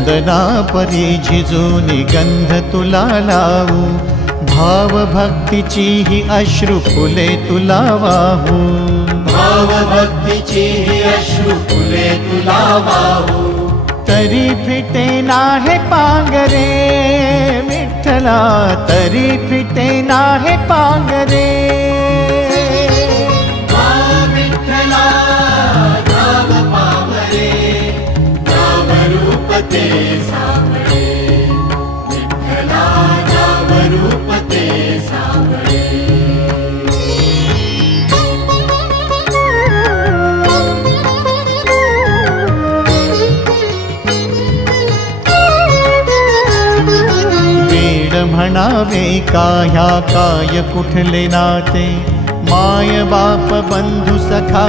चंदना परी झिजूनी गंध तुला लावू, भाव भक्तीची ही अश्रु फुले तुला वाहू, भाव भक्तीची ही अश्रु फुले तुला वाहू। तरी फिटे नाहे पांगरे विठ्ठला, तरी फिटे नाहे पांगरे। विठ्ठला नाम पावरे, नाम रूप ते सावळे, विठ्ठला नाम रूप ते सावळे। म्हणावे का ह्या काय कुठले नाते, माय बाप बंधू सखा